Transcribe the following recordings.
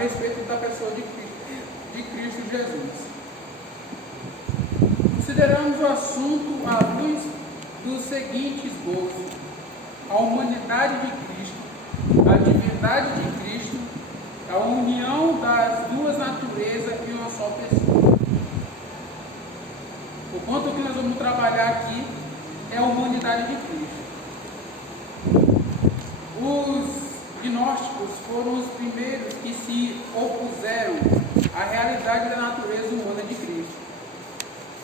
respeito da pessoa de Cristo Jesus. Consideramos o assunto à luz dos seguintes gozos: a humanidade de Cristo, a divindade de Cristo, a união das duas naturezas em uma só pessoa. O ponto que nós vamos trabalhar aqui é a humanidade de Cristo. Os gnósticos foram os primeiros que se opuseram à realidade da natureza humana de Cristo,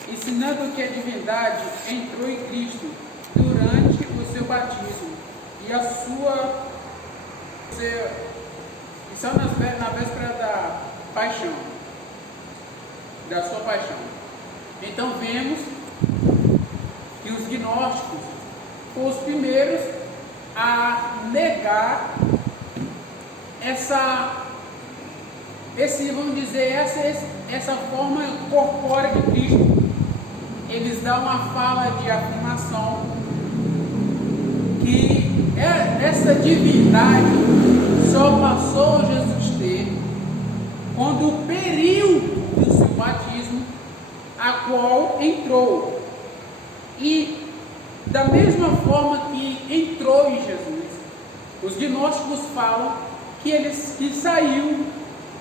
ensinando que a divindade entrou em Cristo durante o seu batismo e a sua... Isso na véspera da paixão, da sua paixão. Então vemos que os gnósticos foram os primeiros a negar essa forma corpórea de Cristo. Eles dão uma fala de afirmação que essa divindade só passou Jesus ter quando o período do seu batismo, a qual entrou. E da mesma forma que entrou em Jesus, os gnósticos falam que saiu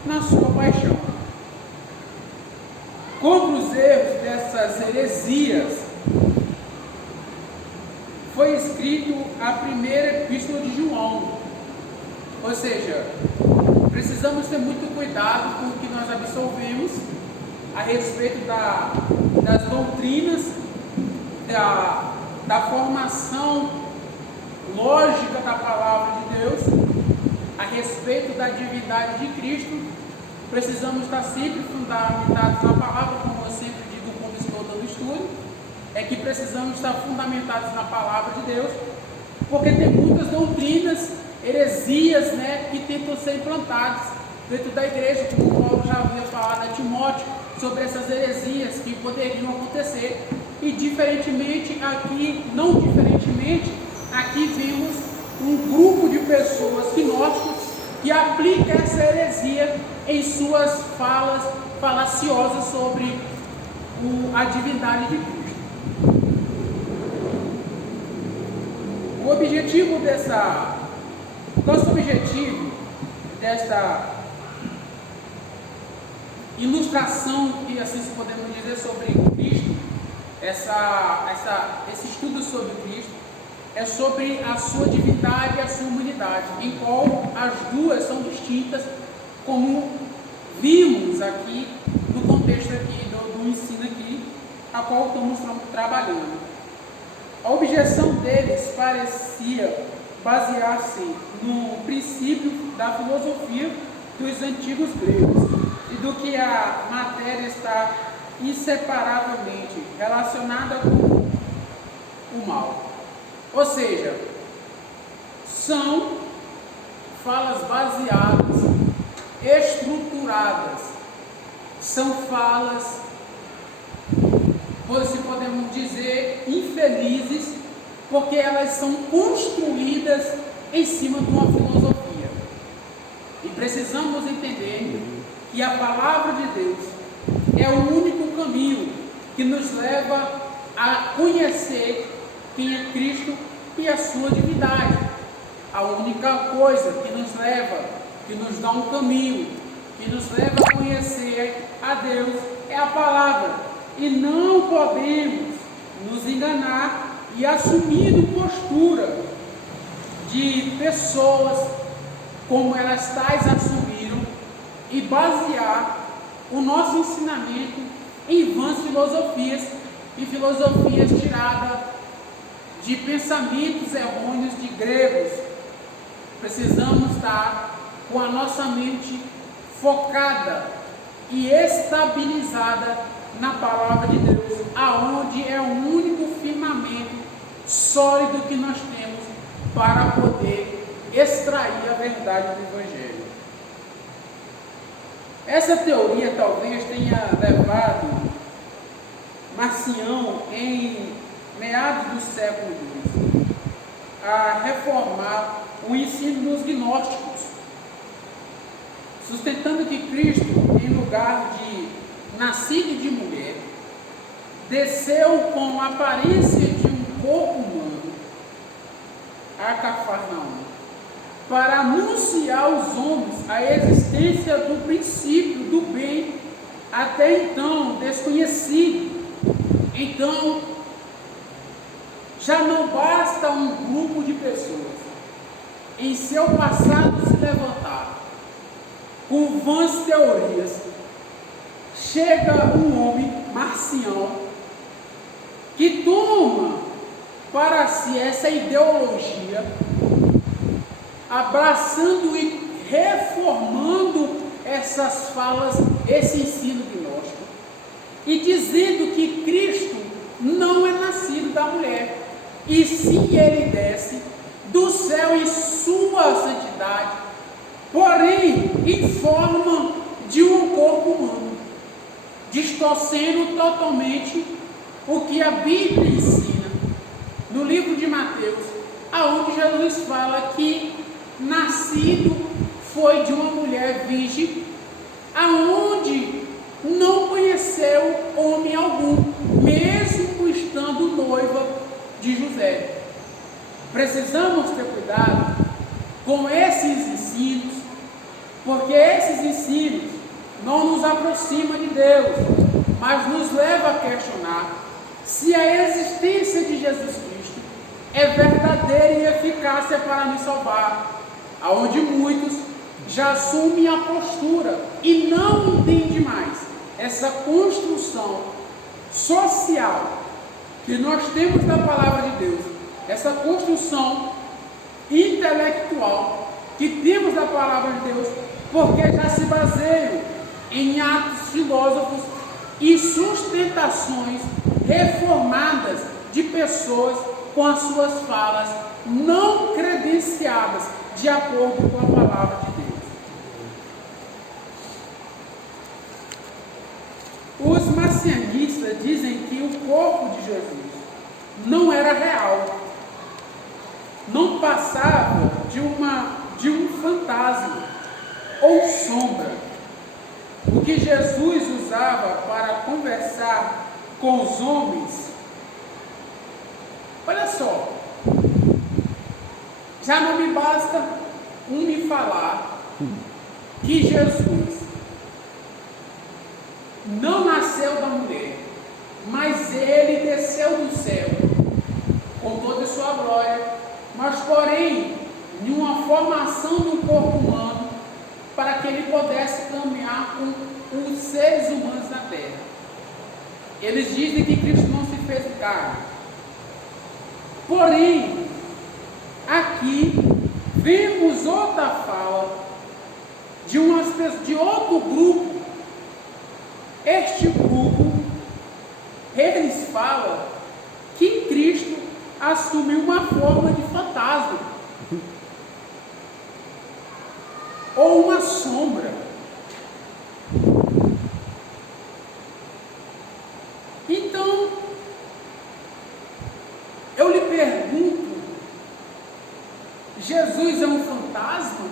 na sua paixão. Contra os erros dessas heresias, foi escrito a primeira epístola de João. Ou seja, precisamos ter muito cuidado com o que nós absorvemos a respeito das doutrinas, da formação lógica da palavra de Deus, a respeito da divindade de Cristo. Precisamos estar sempre fundamentados na palavra, como eu sempre digo quando estou dando estudo, é que precisamos estar fundamentados na palavra de Deus, porque tem muitas doutrinas, heresias, que tentam ser implantadas dentro da igreja, como Paulo já havia falado a Timóteo, sobre essas heresias que poderiam acontecer. E não diferentemente, aqui vimos um grupo de pessoas gnósticos que aplica essa heresia em suas falas falaciosas sobre a divindade de Cristo. Nosso objetivo desta ilustração, que assim podemos dizer, sobre Cristo, esse estudo sobre Cristo, é sobre a sua divindade e a sua humanidade, em qual as duas são distintas, como vimos aqui no contexto aqui do ensino aqui, a qual estamos trabalhando. A objeção deles parecia basear-se no princípio da filosofia dos antigos gregos e do que a matéria está inseparavelmente relacionada com o mal. Ou seja, são falas baseadas, estruturadas, são falas, se podemos dizer, infelizes, porque elas são construídas em cima de uma filosofia. E precisamos entender que a palavra de Deus é o único caminho que nos leva a conhecer quem é Cristo e a sua divindade. A única coisa que nos dá um caminho, que nos leva a conhecer a Deus, é a palavra. E não podemos nos enganar e assumir postura de pessoas como elas tais assumiram e basear o nosso ensinamento em vãs filosofias e filosofias tiradas de pensamentos errôneos de gregos. Precisamos estar com a nossa mente focada e estabilizada na palavra de Deus, aonde é o único firmamento sólido que nós temos para poder extrair a verdade do Evangelho. Essa teoria talvez tenha levado Marcião, em meados do século II, a reformar o ensino dos gnósticos sustentando que Cristo, em lugar de nascido de mulher, desceu com a aparência de um corpo humano a Cafarnaum, para anunciar aos homens a existência do princípio do bem até então desconhecido. Então, já não basta um grupo de pessoas em seu passado se levantar com vãs teorias. Chega um homem marcião que toma para si essa ideologia, abraçando e reformando essas falas, esse ensino gnóstico, e dizendo que Cristo não é nascido da mulher, e sim ele desce do céu em sua santidade, porém em forma de um corpo humano, distorcendo totalmente o que a Bíblia ensina no livro de Mateus, aonde Jesus fala que nascido foi de uma mulher virgem, aonde não conheceu homem algum, mesmo estando noiva de José. Precisamos ter cuidado com esses ensinos, porque esses ensinos não nos aproximam de Deus, mas nos leva a questionar se a existência de Jesus Cristo é verdadeira e eficácia para nos salvar, aonde muitos já assumem a postura e não entendem mais essa construção social que nós temos da palavra de Deus, essa construção intelectual que temos da palavra de Deus, porque já se baseiam em atos filósofos e sustentações reformadas de pessoas com as suas falas não credenciadas de acordo com a palavra de Deus. Os marcionistas dizem que o corpo de Jesus não era real, não passava de um fantasma ou sombra. O que Jesus usava para conversar com os homens, olha só, já não me basta me falar que Jesus não nasceu da mulher, mas ele desceu do céu com toda a sua glória, mas porém em uma formação do corpo humano, para que ele pudesse caminhar com os seres humanos na terra. Eles dizem que Cristo não se fez carne. Porém, aqui vemos outra fala de outro grupo. Este grupo, eles falam que Cristo assumiu uma forma de fantasma ou uma sombra. Então, eu lhe pergunto, Jesus é um fantasma,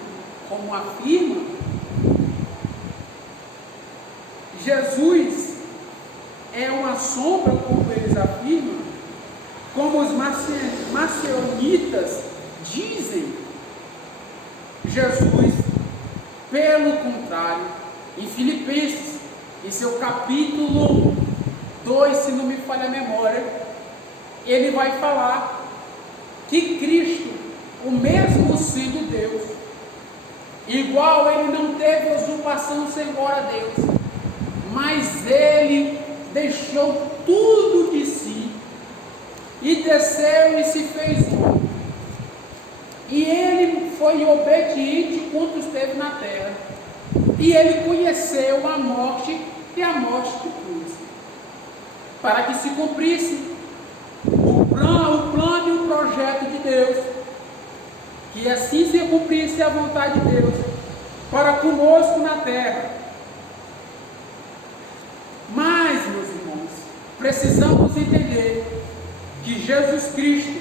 como afirma? Jesus é uma sombra, como eles afirmam? Como os marcionitas dizem? Jesus, pelo contrário, em Filipenses, em seu capítulo 2, se não me falha a memória, ele vai falar que Cristo, o mesmo sendo Deus, igual ele não teve usurpação ser igual a Deus, mas ele deixou tudo de si e desceu e se fez homem. E ele foi obediente quanto esteve na terra. E ele conheceu a morte e a morte de cruz, para que se cumprisse o plano e o projeto de Deus, que assim se cumprisse a vontade de Deus para conosco na terra. Mas, meus irmãos, precisamos entender que Jesus Cristo,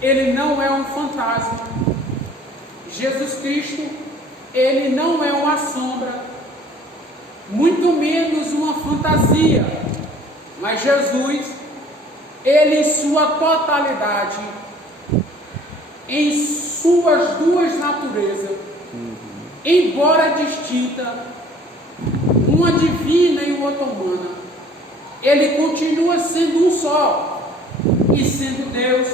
ele não é um fantasma. Jesus Cristo ele não é uma sombra, muito menos uma fantasia, mas Jesus, ele em sua totalidade, em suas duas naturezas, embora distinta, uma divina e outra humana, ele continua sendo um só, e sendo Deus,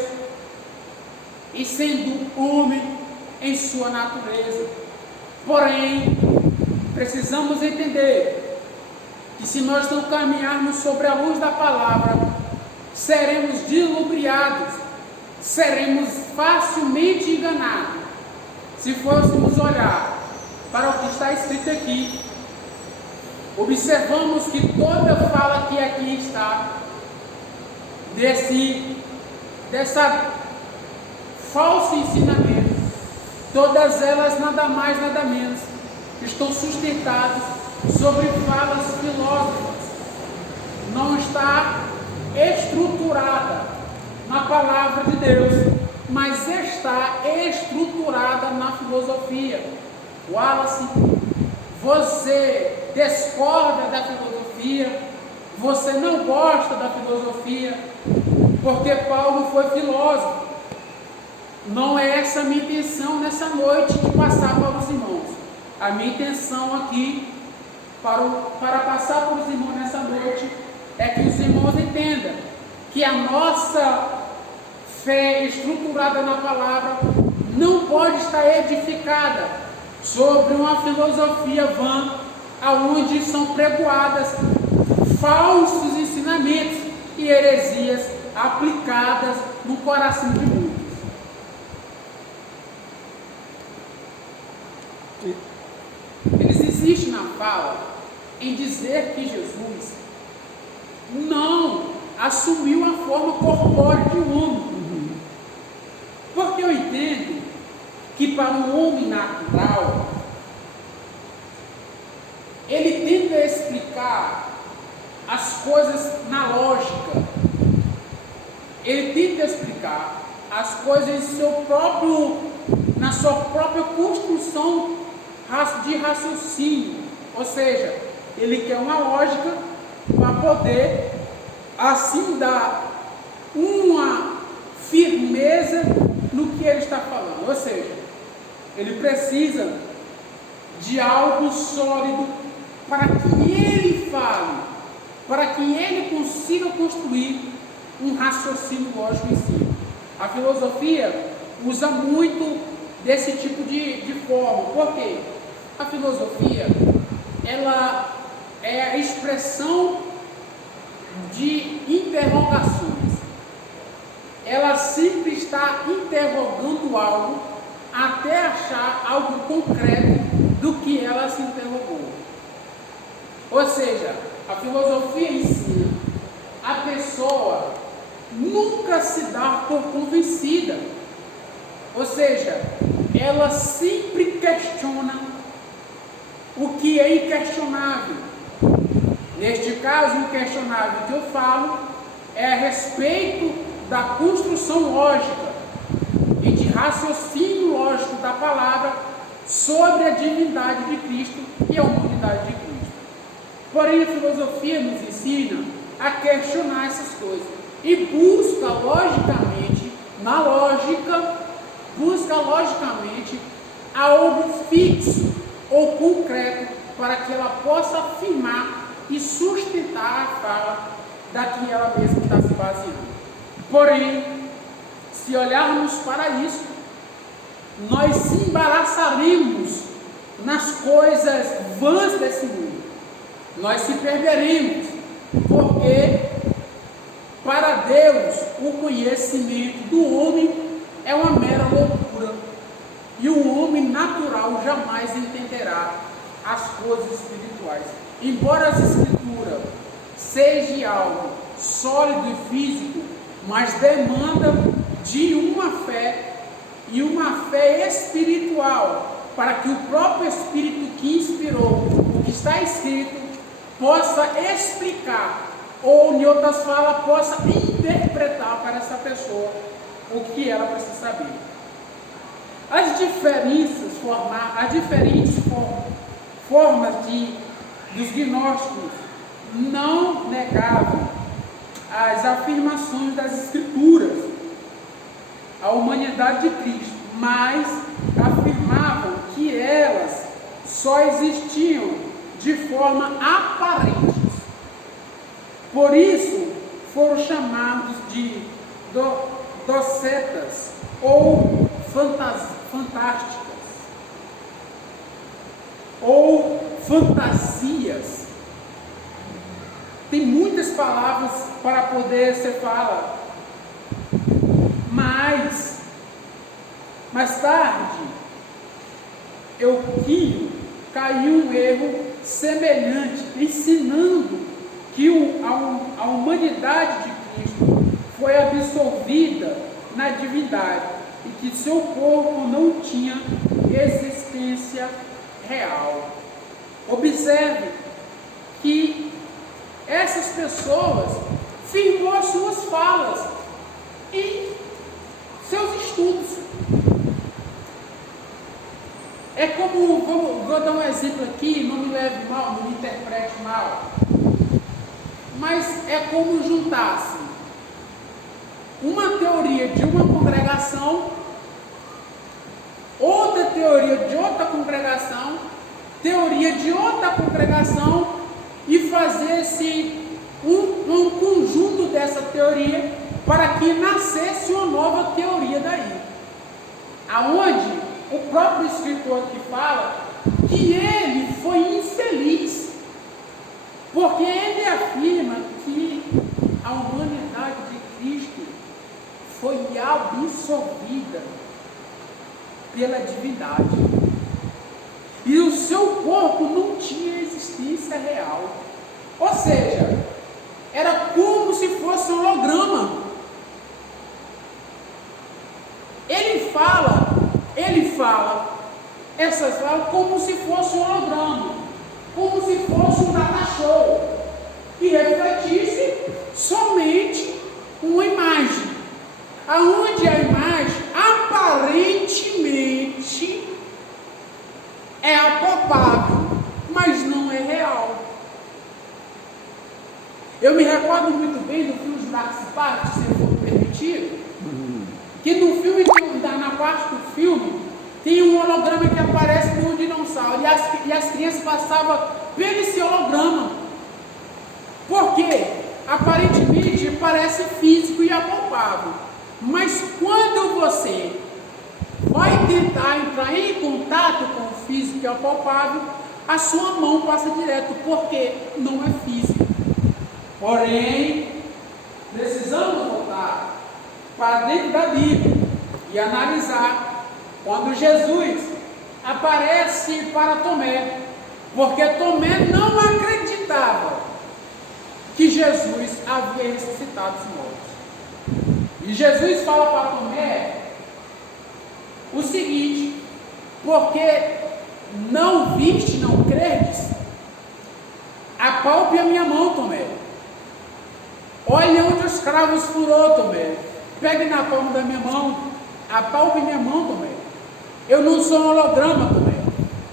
e sendo homem em sua natureza. Porém, precisamos entender que se nós não caminharmos sobre a luz da palavra, seremos dilubriados, seremos facilmente enganados. Se fôssemos olhar para o que está escrito aqui, observamos que toda fala que aqui está, dessa falso ensinamento, todas elas nada mais, nada menos, estão sustentadas sobre falas filósofas, não está estruturada na palavra de Deus, mas está estruturada na filosofia. Wallace, você discorda da filosofia, você não gosta da filosofia, porque Paulo foi filósofo. Não é essa a minha intenção nessa noite de passar para os irmãos. A minha intenção aqui, para passar para os irmãos nessa noite, é que os irmãos entendam que a nossa fé estruturada na palavra não pode estar edificada sobre uma filosofia vã, aonde são pregoadas falsos ensinamentos e heresias aplicadas no coração de muitos. Eles insistem na fala em dizer que Jesus não assumiu a forma corpórea de um homem. Porque eu entendo que para um homem natural, ele tenta explicar as coisas na lógica, ele tenta explicar as coisas na sua própria construção de raciocínio, ou seja, ele quer uma lógica para poder assim dar uma firmeza no que ele está falando, ou seja, ele precisa de algo sólido para que ele fale, para que ele consiga construir um raciocínio lógico em si. A filosofia usa muito desse tipo de forma. Por quê? A filosofia, ela é a expressão de interrogações. Ela sempre está interrogando algo até achar algo concreto do que ela se interrogou. Ou seja, a filosofia ensina a pessoa nunca se dar por convencida. Ou seja, ela sempre questiona o que é inquestionável. Neste caso, o inquestionável que eu falo é a respeito da construção lógica e de raciocínio lógico da palavra sobre a divindade de Cristo e a humanidade de Cristo. Porém, a filosofia nos ensina a questionar essas coisas e busca logicamente, na lógica, algo fixo ou concreto para que ela possa afirmar e sustentar a fala da que ela mesma está se baseando. Porém, se olharmos para isso, nós se embaraçaremos nas coisas vãs desse mundo. Nós se perderemos, porque para Deus o conhecimento do homem é uma mera loucura, e o homem natural jamais entenderá as coisas espirituais. Embora as escrituras seja algo sólido e físico, mas demanda de uma fé, e uma fé espiritual, para que o próprio Espírito que inspirou o que está escrito possa explicar, ou em outras falas, possa interpretar para essa pessoa o que ela precisa saber. As diferenças transformar as diferentes formas dos gnósticos, não negavam as afirmações das Escrituras, a humanidade de Cristo, mas afirmavam que elas só existiam de forma aparente. Por isso foram chamados de docetas ou fantásticas ou fantasias. Tem muitas palavras para poder ser falado, mas mais tarde Euquinho caiu um erro semelhante, ensinando que a humanidade de Cristo foi absolvida na divindade e que seu corpo não tinha existência real. Observe que essas pessoas firmou as suas falas em seus estudos. É como, vou dar um exemplo aqui, não me leve mal, não me interprete mal, mas é como juntar-se uma teoria de uma congregação, outra teoria de outra congregação, teoria de outra congregação, e fazer-se um conjunto dessa teoria para que nascesse uma nova teoria daí. Aonde o próprio escritor aqui fala que ele foi infeliz, porque ele afirma que a humanidade de Cristo foi absolvida pela divindade e o seu corpo não tinha existência real, ou seja, era como se fosse um holograma. Ele fala essas falas como se fosse um holograma, como se fosse um data show, que refletisse somente uma imagem, aonde a imagem aparentemente é apalpável, mas não é real. Eu me recordo muito bem do filme Jurassic Park, se for permitido, que no filme, na parte do filme, tem um holograma que aparece com um dinossauro, e as crianças passavam pelo esse holograma, porque aparentemente parece físico e apalpável, mas quando você vai tentar entrar em contato com o físico e apalpável, a sua mão passa direto, porque não é físico. Porém, precisamos voltar para dentro da Bíblia e analisar quando Jesus aparece para Tomé, porque Tomé não acreditava que Jesus havia ressuscitado os mortos. E Jesus fala para Tomé o seguinte: porque não viste, não credes? Apalpe a minha mão, Tomé. Olha onde os cravos furou, Tomé. Pegue na palma da minha mão, apalpe minha mão, Tomé. Eu não sou um holograma, Tomé.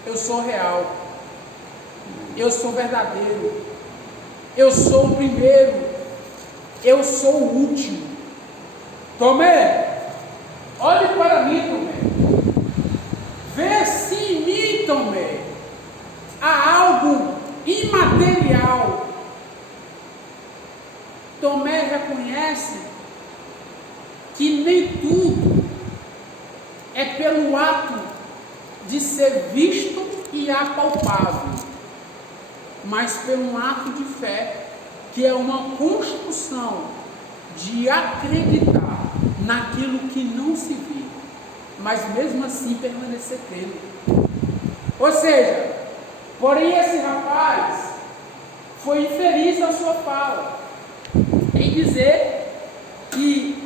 Eu sou real. Eu sou verdadeiro. Eu sou o primeiro. Eu sou o último. Tomé, olhe para mim, Tomé. Vê se em mim, Tomé, há algo imaterial. Tomé reconhece que nem tudo é pelo ato de ser visto e apalpável, mas pelo ato de fé, que é uma construção de acreditar naquilo que não se vê, mas mesmo assim permanecer crendo. Ou seja, porém esse rapaz foi infeliz na sua fala, em dizer que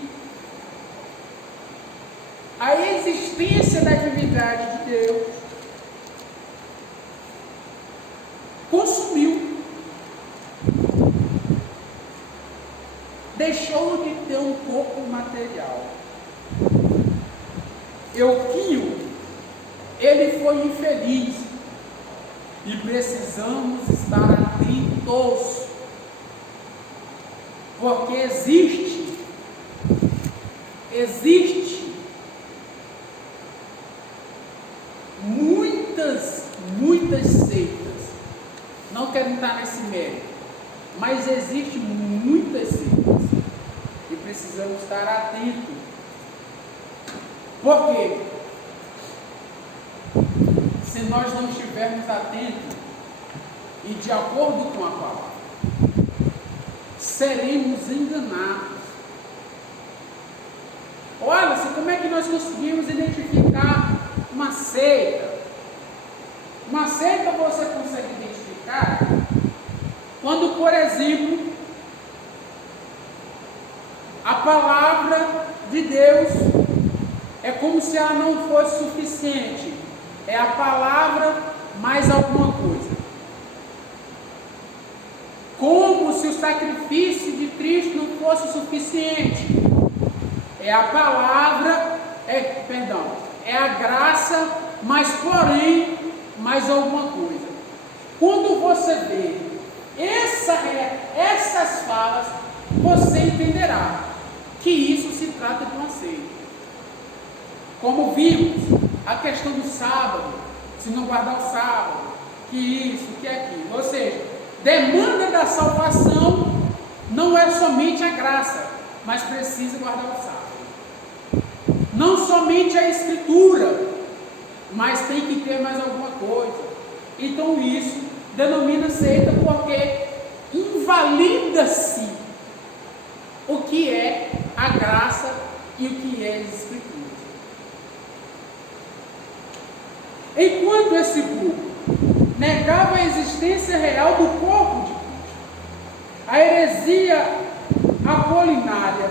a existência da divindade de Deus consumiu, deixou de ter um corpo material. Euquinho, ele foi infeliz. E precisamos estar atentos, porque existe muitas seitas. Não quero entrar nesse mérito, mas existe muitas seitas e precisamos estar atentos. Por quê? Se nós não estivermos atentos e de acordo com a palavra, seremos enganados. Olha, como é que nós conseguimos identificar uma seita? Uma seita você consegue identificar quando, por exemplo, a palavra de Deus é como se ela não fosse suficiente. É a palavra mais alguma coisa. Como se o sacrifício de Cristo não fosse suficiente. É a palavra, é a graça, mas porém, mais alguma coisa. Quando você vê essas falas, você entenderá que isso se trata de uma seita. Como vimos, a questão do sábado, se não guardar o sábado, que isso, que aquilo. Ou seja, demanda da salvação não é somente a graça, mas precisa guardar o sábado. Não somente a escritura, mas tem que ter mais alguma coisa. Então isso denomina seita porque invalida-se o que é a graça e o que é as escrituras. Enquanto esse grupo negava a existência real do corpo de Cristo, a heresia apolinária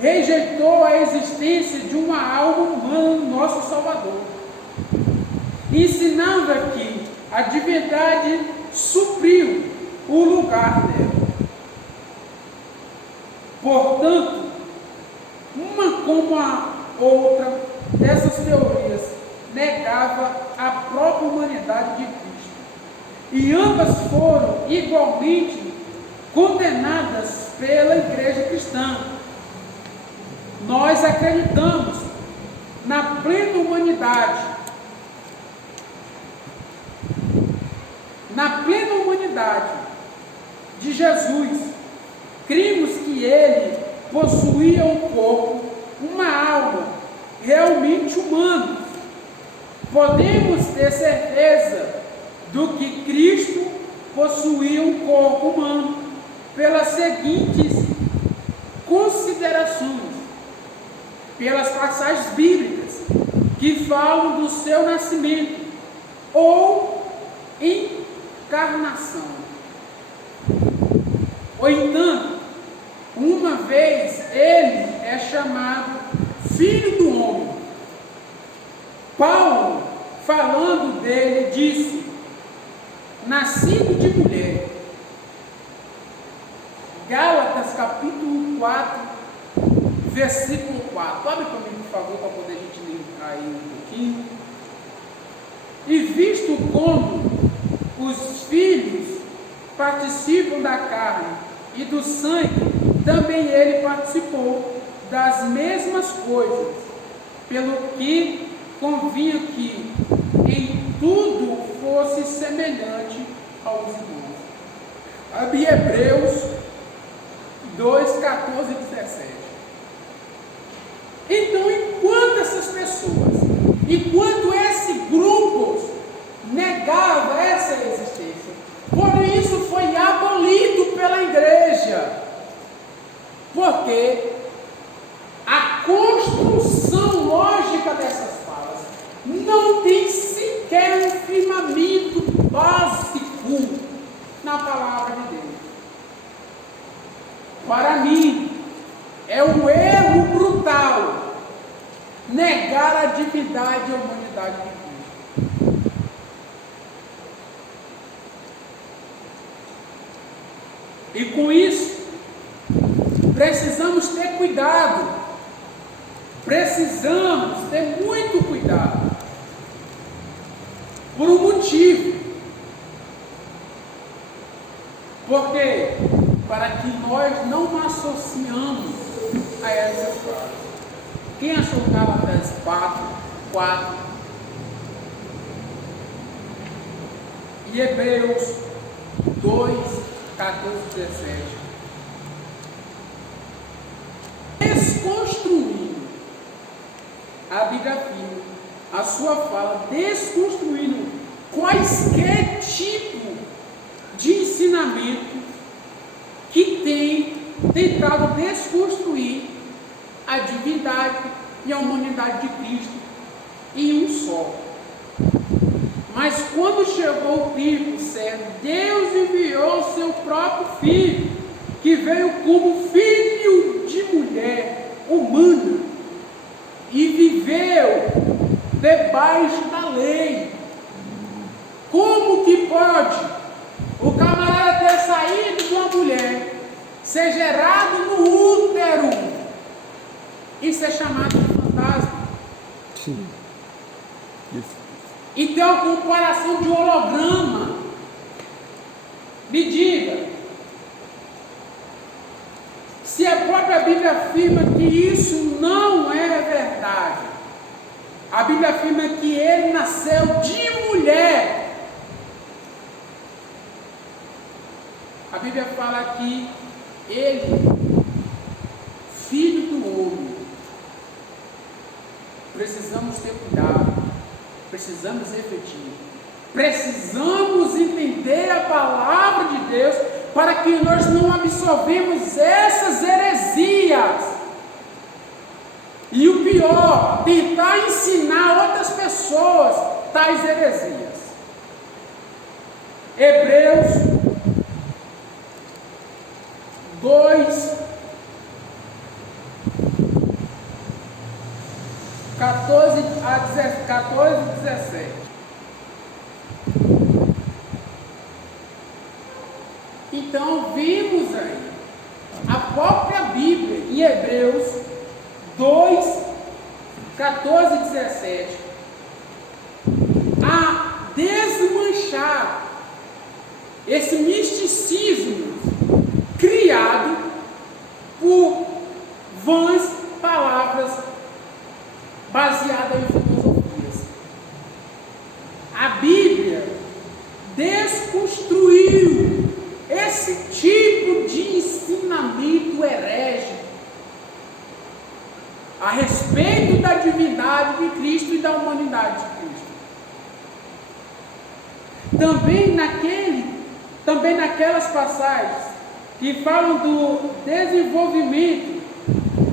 rejeitou a existência de uma alma humana no nosso Salvador. Ensinava que a divindade supriu o lugar dela. Portanto, uma como a outra dessas teorias negava a própria humanidade de Cristo. E ambas foram igualmente condenadas pela igreja cristã. Nós acreditamos na plena humanidade, de Jesus. Cremos que ele possuía um corpo, uma alma realmente humana. Podemos ter certeza do que Cristo possuía um corpo humano pelas seguintes considerações, pelas passagens bíblicas que falam do seu nascimento ou encarnação. Ou entanto, uma vez ele é chamado Filho do Homem. Paulo, falando dele, disse: nascido de mulher. Gálatas capítulo 4, versículo 4. Abre para mim, por favor, para poder a gente ler aí um pouquinho. E visto como os filhos participam da carne e do sangue, também ele participou das mesmas coisas, pelo que convinha que em tudo fosse semelhante aos irmãos. Abre Hebreus 2, 14 e 17. Então, enquanto essas pessoas, enquanto esse grupo negava essa existência, por isso foi abolido pela igreja, porque a construção lógica dessas falas não tem sequer um firmamento básico na palavra de Deus. Para mim, é um erro brutal negar a divindade e a humanidade de Cristo. E com isso, precisamos ter cuidado, precisamos ter muito cuidado, por um motivo. Porque para que nós não associamos a essas frases. Quem achou Gálatas 4 e Hebreus 2, 14, 17. Desconstruindo, a Bíblia afirma, a sua fala, desconstruindo quaisquer tipo de ensinamento que tem tentado desconstruir a divindade e a humanidade de Cristo em um só. Mas quando chegou o tempo certo, Deus enviou o seu próprio Filho, que veio como filho de mulher humana e viveu debaixo da lei. Como que pode o camarada ter saído de uma mulher, ser gerado no útero e ser chamado de fantasma? Sim. E ter uma comparação de holograma? Me diga, se a própria Bíblia afirma que isso não é verdade. A Bíblia afirma que ele nasceu de mulher. A Bíblia fala que ele, filho do homem. Precisamos ter cuidado, precisamos refletir, precisamos entender a palavra de Deus para que nós não absorvemos essas heresias. E o pior, tentar ensinar outras pessoas tais heresias. Hebreus 2, 14 e 17. Então vimos aí a própria Bíblia em Hebreus 2, 14 e 17 a desmanchar esse misticismo criado por vãs palavras baseadas em filosofias. A Bíblia desconstruiu esse tipo de ensinamento herege a respeito da divindade de Cristo e da humanidade de Cristo. Também naquelas passagens que falam do desenvolvimento,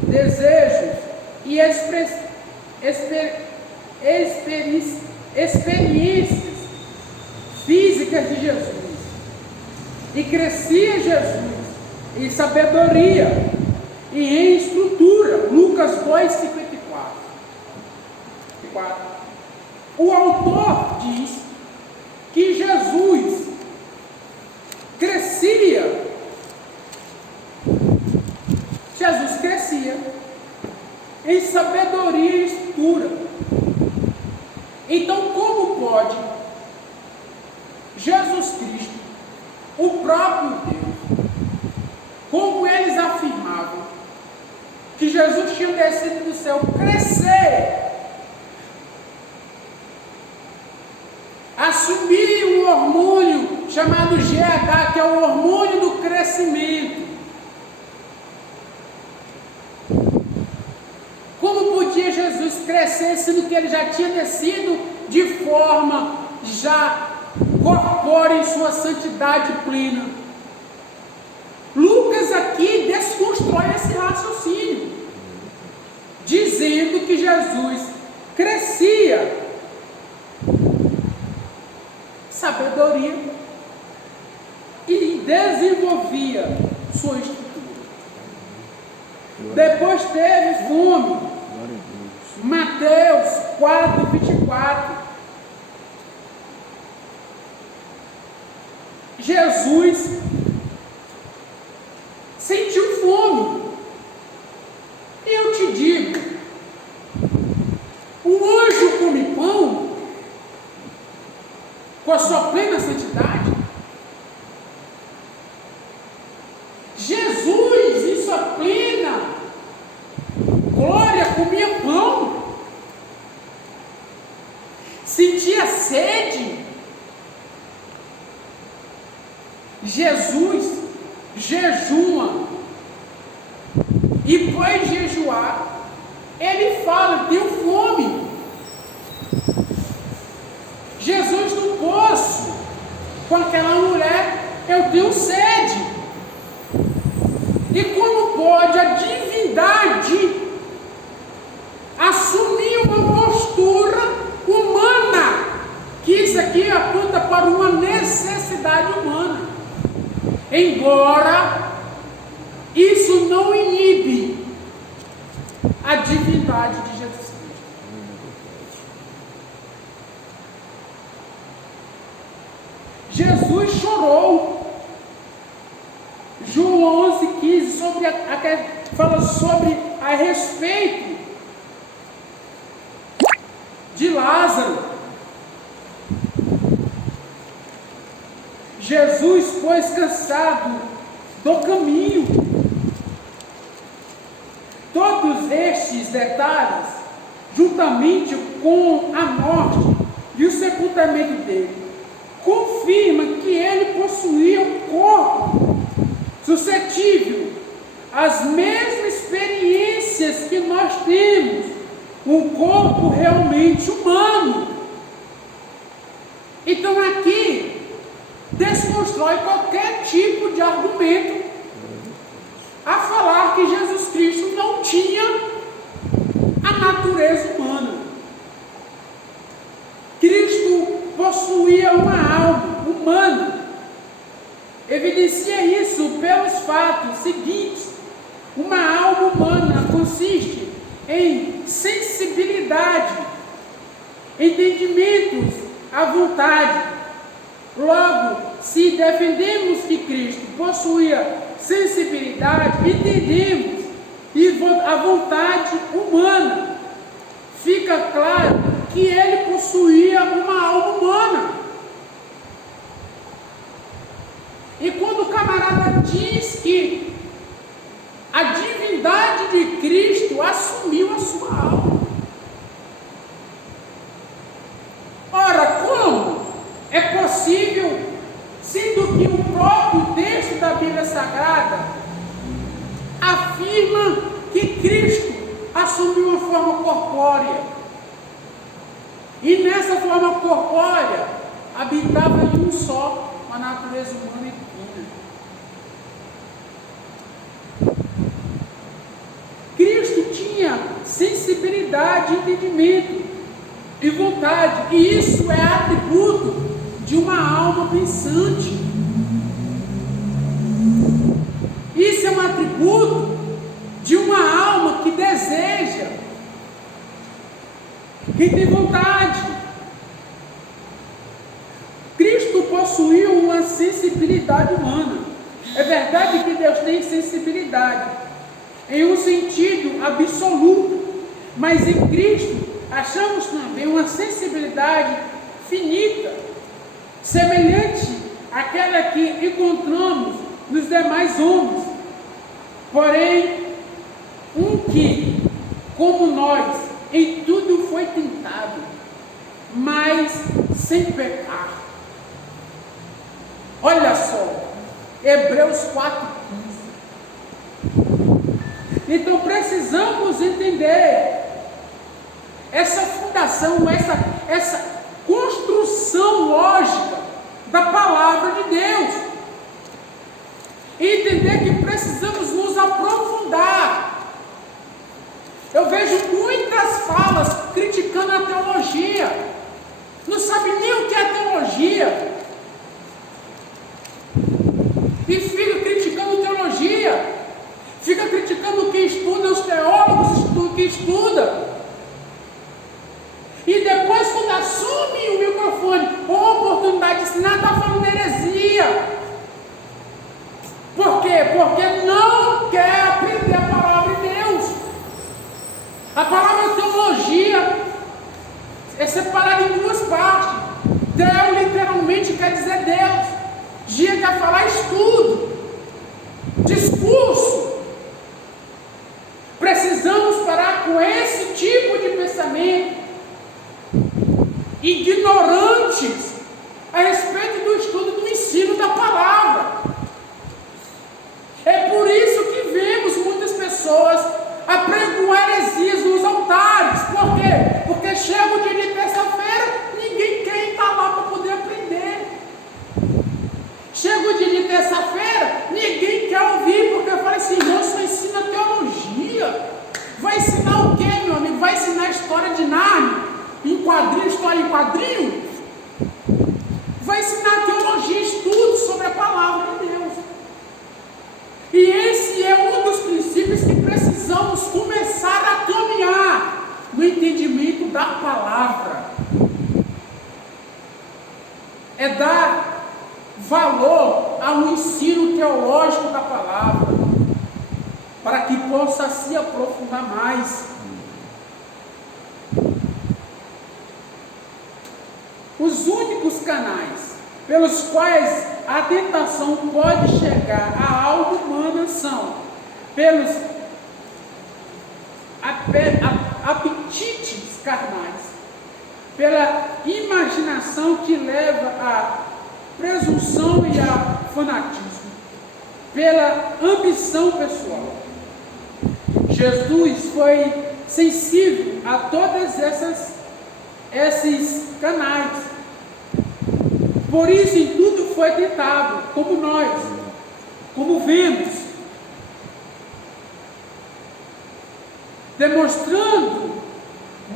desejos e experiências físicas de Jesus. E crescia Jesus em sabedoria e em estrutura. Lucas 2, 54. O autor diz que Jesus crescia em sabedoria e estrutura. Então, como pode Jesus Cristo, o próprio Deus, como eles afirmavam que Jesus tinha descido do céu, crescer, assumir um hormônio chamado GH, que é o hormônio do crescimento? Como podia Jesus crescer, sendo que ele já tinha descido de forma já corpórea em sua santidade plena? Lucas aqui desconstrói esse raciocínio, dizendo que Jesus crescia sabedoria e desenvolvia sua estrutura. Depois teve fome. Mateus 4, 24. Jesus sentiu fome. Eu te digo, o anjo come pão sua plena santidade. Jesus, em sua plena glória, comia pão, sentia sede. Jesus jejua, e pós jejuar, ele fala: tenho fome. Jesus no poço, com aquela mulher: eu tenho sede. E como pode a divindade assumir uma postura humana? Que isso aqui aponta para uma necessidade humana. Embora isso não inibe a divindade de Jesus Cristo. Jesus chorou. João 11,15 fala sobre a respeito de Lázaro. Jesus, pois, cansado do caminho. Todos estes detalhes, juntamente com a morte e o sepultamento dele, confirma que ele possuía um corpo suscetível às mesmas experiências que nós temos, um corpo realmente humano. Então aqui desconstrói qualquer tipo de argumento a falar que Jesus Cristo não tinha a natureza humana. Cristo possuía uma alma humana. Evidencia isso pelos fatos seguintes: uma alma humana consiste em sensibilidade, entendimentos à vontade. Logo, se defendemos que Cristo possuía sensibilidade, entendemos a vontade humana, fica claro que ele possuía uma alma humana. E quando o camarada diz que a divindade de Cristo assumiu a sua alma, ora, como é possível, sendo que o próprio texto da Bíblia Sagrada afirma que Cristo assumiu uma forma corpórea, e nessa forma corpórea habitava em um só a natureza humana e divina. Cristo tinha sensibilidade, entendimento e vontade, e isso é atributo de uma alma pensante. Isso é um atributo de uma alma que deseja, que tem vontade. Cristo possuiu uma sensibilidade humana. É verdade que Deus tem sensibilidade em um sentido absoluto, mas em Cristo achamos também uma sensibilidade finita, semelhante àquela que encontramos nos demais homens, porém um que, como nós, em tudo foi tentado, mas sem pecar. Olha só, Hebreus 4,15. Então precisamos entender essa fundação, essa construção lógica da palavra de Deus, e entender que precisamos nos aprofundar. Eu vejo muitas falas criticando a teologia, não sabe nem o que é teologia, e fica criticando teologia, fica criticando quem estuda, os teólogos que estudam, e depois, quando assume o microfone ou a oportunidade de ensinar, está falando heresia. Por quê? Porque não quer aprender a palavra de Deus. A palavra teologia é separada em duas partes. Teo, literalmente, história em quadrinho, vai ensinar teologia e estudo sobre a palavra de Deus. E esse é um dos princípios que precisamos começar a caminhar no entendimento da palavra. É dar valor ao ensino teológico da palavra, para que possa se aprofundar mais. Os únicos canais pelos quais a tentação pode chegar à alma humana são pelos apetites carnais, pela imaginação que leva à presunção e ao fanatismo, pela ambição pessoal. Jesus foi sensível a todas esses canais. Por isso, em tudo foi tentado, como nós, como vemos, demonstrando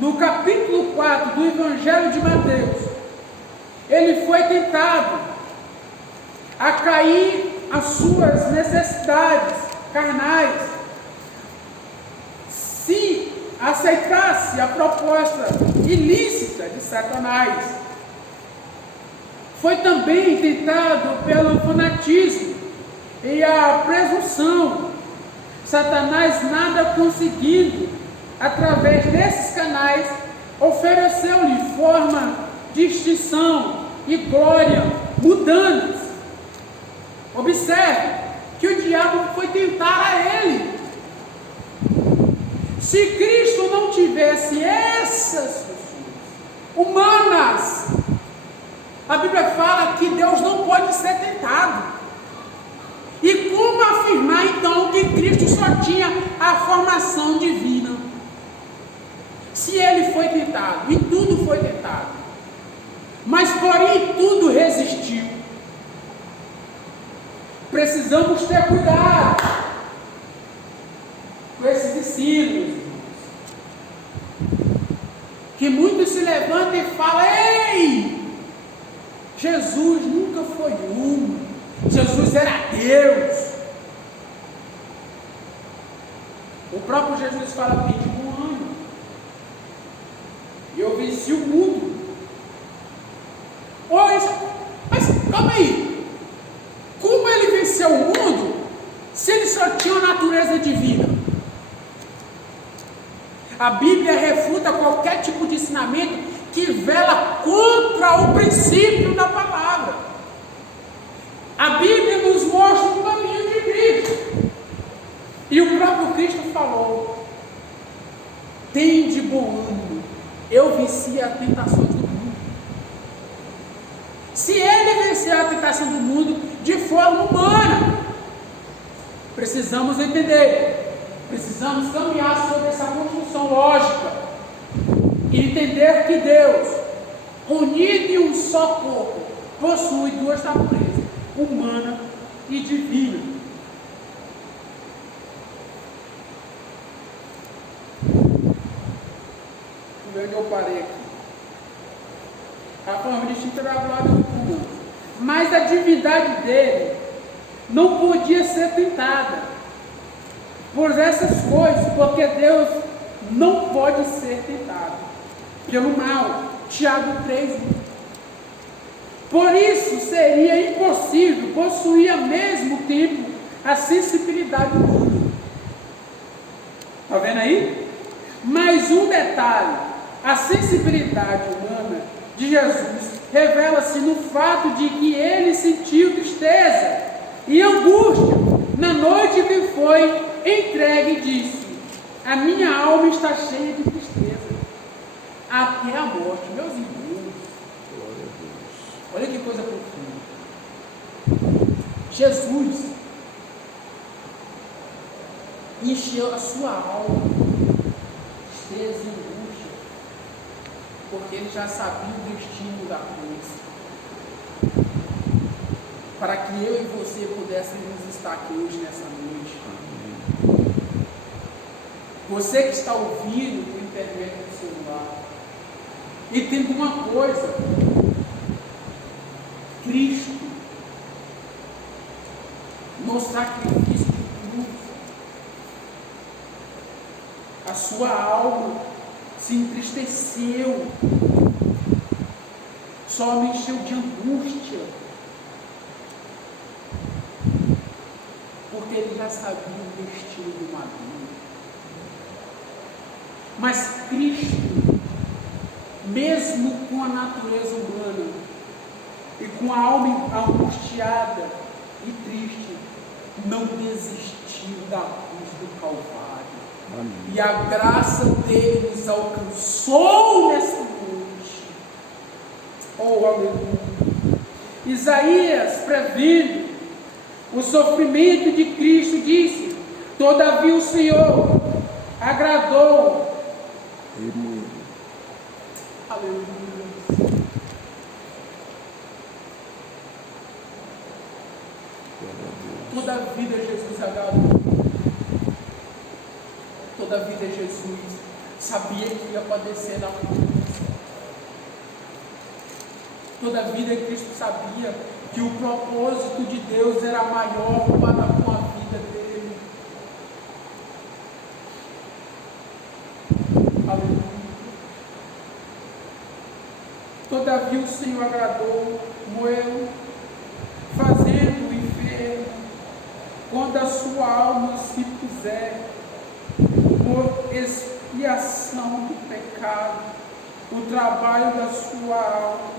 no capítulo 4 do Evangelho de Mateus, ele foi tentado a cair às suas necessidades carnais, se aceitasse a proposta ilícita de Satanás. Foi também tentado pelo fanatismo e a presunção. Satanás, nada conseguindo, através desses canais, ofereceu-lhe forma de extinção e glória mudantes. Observe que o diabo foi tentar a ele. Se Cristo não tivesse essas funções humanas, a Bíblia fala que Deus não pode ser tentado. E como afirmar então que Cristo só tinha a formação divina? Se ele foi tentado, e tudo foi tentado, mas porém tudo resistiu. Precisamos ter cuidado com esses ensinos, que muitos se levantam e falam: ei, Jesus nunca foi humo, Jesus era Deus. O próprio Jesus fala: tem de bom ânimo, e eu venci o mundo. Mas calma aí, como ele venceu o mundo se ele só tinha a natureza divina? A Bíblia refuta qualquer tipo de ensinamento que vela contra o princípio da palavra. A Bíblia nos mostra o caminho de Cristo. E o próprio Cristo falou: tem de bom ânimo, eu venci as tentações do mundo. Se ele venceu a tentação do mundo de forma humana, precisamos entender, precisamos caminhar sobre essa construção lógica e entender que Deus, unido em um só corpo, possui duas naturezas, humana e divina. Onde eu parei aqui? A forma distinta da glória do mundo, mas a divindade dele não podia ser tentada por essas coisas, porque Deus não pode ser tentado pelo mal. Tiago 3:1. Por isso seria impossível possuir ao mesmo tempo a sensibilidade humana. Está vendo aí? Mais um detalhe: a sensibilidade humana de Jesus revela-se no fato de que ele sentiu tristeza e angústia na noite que foi entregue e disse: a minha alma está cheia de tristeza até a morte. Meus irmãos, olha que coisa profunda. Jesus encheu a sua alma de tristeza e angústia, porque ele já sabia o destino da cruz, para que eu e você pudéssemos estar aqui hoje nessa noite. Você que está ouvindo por intermédio do celular, E tem uma coisa: Cristo, no sacrifício de cruz, a sua alma se entristeceu, só me encheu de angústia, porque ele já sabia o destino do maligno. Mas Cristo, mesmo com a natureza humana e com a alma angustiada e triste, não desistiu da cruz do Calvário. Amém. E a graça dele nos alcançou nessa noite. Oh, aleluia! Isaías, prevendo o sofrimento de Cristo, disse: todavia o Senhor agradou. Aleluia. Toda a vida Jesus agradou. Toda a vida Jesus sabia que ia padecer na cruz. Toda a vida Cristo sabia que o propósito de Deus era maior para com a vida dele. Aleluia. Todavia o Senhor agradou, moeu, fazendo o enfermo, quando a sua alma se puser por expiação do pecado, o trabalho da sua alma,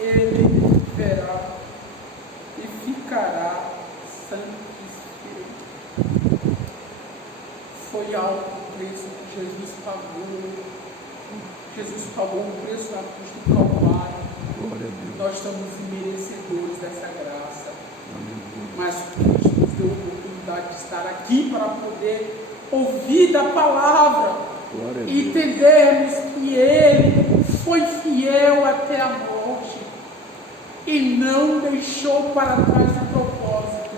ele verá e ficará satisfeito. Foi alto o preço que Jesus pagou. Jesus pagou o preço na cruz do Calvário. Nós somos merecedores dessa graça. Mas Cristo nos deu a oportunidade de estar aqui para poder ouvir da palavra e entendermos que Ele foi fiel até a morte e não deixou para trás o propósito.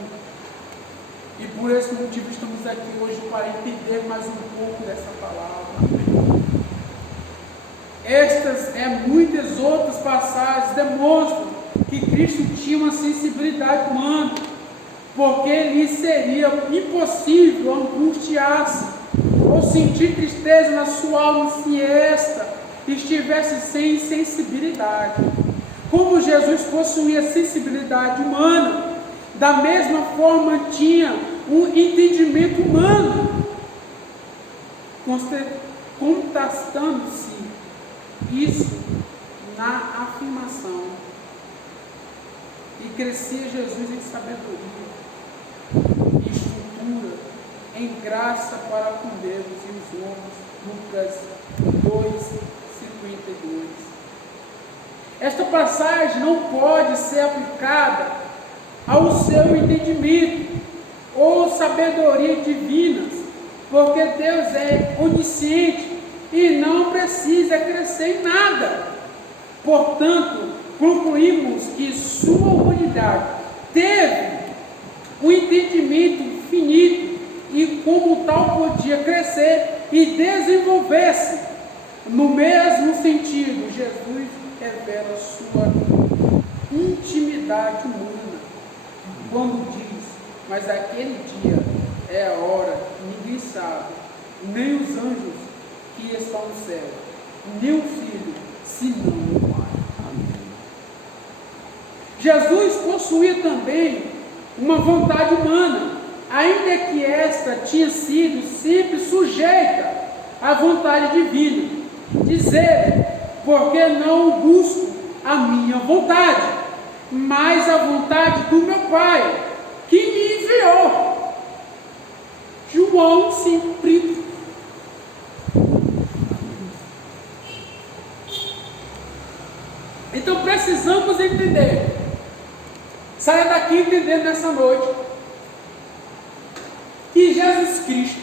E por esse motivo estamos aqui hoje para entender mais um pouco dessa palavra. Estas muitas outras passagens demonstram que Cristo tinha uma sensibilidade humana, porque lhe seria impossível angustiar-se ou sentir tristeza na sua alma se esta estivesse sem sensibilidade. Como Jesus possuía sensibilidade humana, da mesma forma tinha um entendimento humano, contrastando-se isso na afirmação. E crescia Jesus em sabedoria, em estrutura, em graça para com Deus e os homens. Lucas 2:52. Esta passagem não pode ser aplicada ao seu entendimento ou sabedoria divinas, porque Deus é onisciente e não precisa crescer em nada. Portanto, concluímos que sua humanidade teve um entendimento finito e como tal podia crescer e desenvolver-se. No mesmo sentido, Jesus revela sua intimidade humana quando diz: mas aquele dia é a hora, ninguém sabe, nem os anjos que estão no céu, nem o Filho, senão o Pai. Amém. Jesus possuía também uma vontade humana, ainda que esta tinha sido sempre sujeita à vontade divina. Dizer: porque não busco a minha vontade, mas a vontade do meu Pai, que me enviou. João 5:30. Então precisamos entender. Saia daqui entendendo nessa noite que Jesus Cristo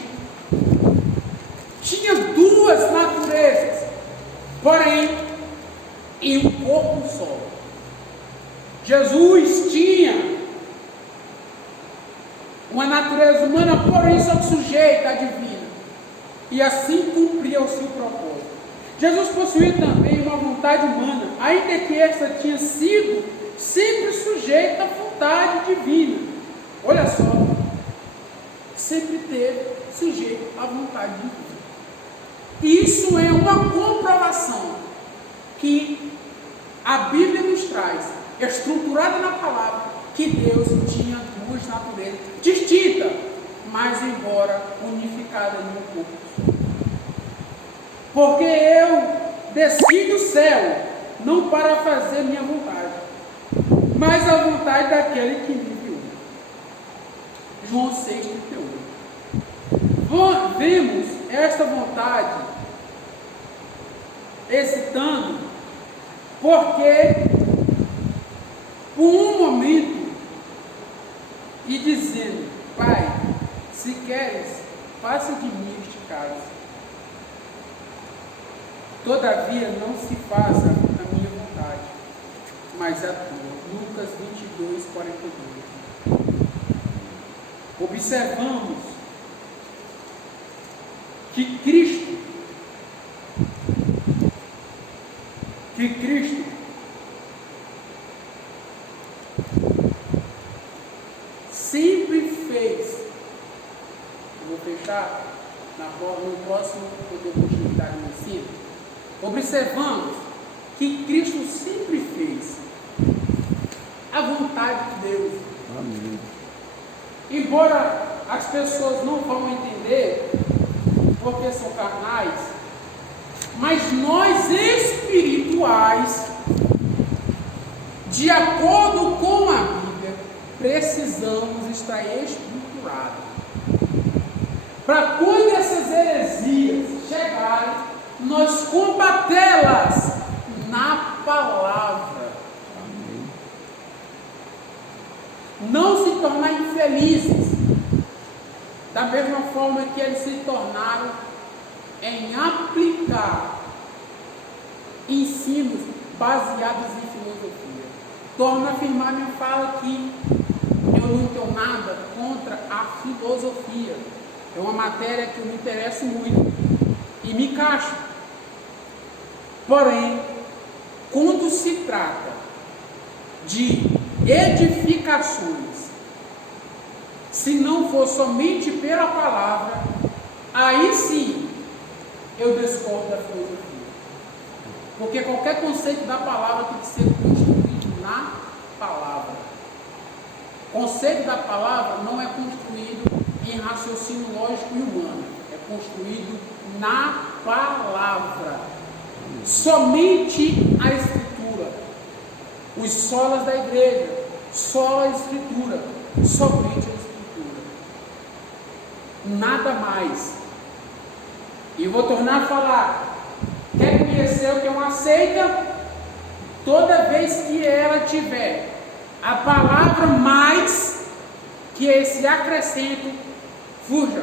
tinha duas naturezas, porém em um corpo só. Jesus tinha uma natureza humana, porém só sujeita à divina, e assim cumpria o seu propósito. Jesus possuía também uma uma vontade humana, ainda que esta tinha sido sempre sujeita à vontade divina. Olha só, sempre teve sujeito à vontade divina. Isso é uma comprovação que a Bíblia nos traz, estruturada na palavra, que Deus tinha duas naturezas distintas, mas embora unificadas em um corpo. Porque eu desci do céu, não para fazer minha vontade, mas a vontade daquele que me enviou. João 6,38. Vemos esta vontade excitando, porque por um momento e dizendo: Pai, se queres, faça de mim este cálice. Todavia não se faça a minha vontade, mas a tua. Lucas 22, 42. Observamos que Cristo sempre fez. Eu vou fechar no próximo, quando eu continuidade no ensino. Observamos que Cristo sempre fez a vontade de Deus. Amém. Embora as pessoas não vão entender, porque são carnais, mas nós espirituais, de acordo com a Bíblia, precisamos estar estruturados. Para quando essas heresias chegarem, nós combatê-las na palavra. Amém. Não se tornar infelizes, da mesma forma que eles se tornaram em aplicar ensinos baseados em filosofia. Torno a afirmar minha fala que eu não tenho nada contra a filosofia. É uma matéria que eu me interesso muito e me encaixo. Porém, quando se trata de edificações, se não for somente pela palavra, aí sim eu discordo da filosofia. Porque qualquer conceito da palavra tem que ser construído na palavra. O conceito da palavra não é construído em raciocínio lógico e humano, é construído na palavra. Somente a Escritura, os solas da igreja, só a Escritura, somente a Escritura, nada mais. E vou tornar a falar: quer conhecer o que é uma seita? Toda vez que ela tiver a palavra mais, que esse acrescento, fuja.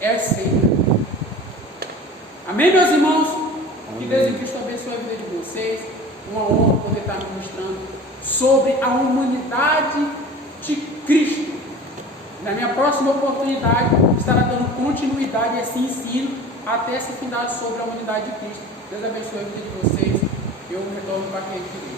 É seita. Amém, meus irmãos? Amém. Que Deus em Cristo abençoe a vida de vocês. Uma honra poder estar ministrando sobre a humanidade de Cristo. Na minha próxima oportunidade, estará dando continuidade a esse ensino até se findar sobre a humanidade de Cristo. Deus abençoe a vida de vocês. Eu retorno para aqui.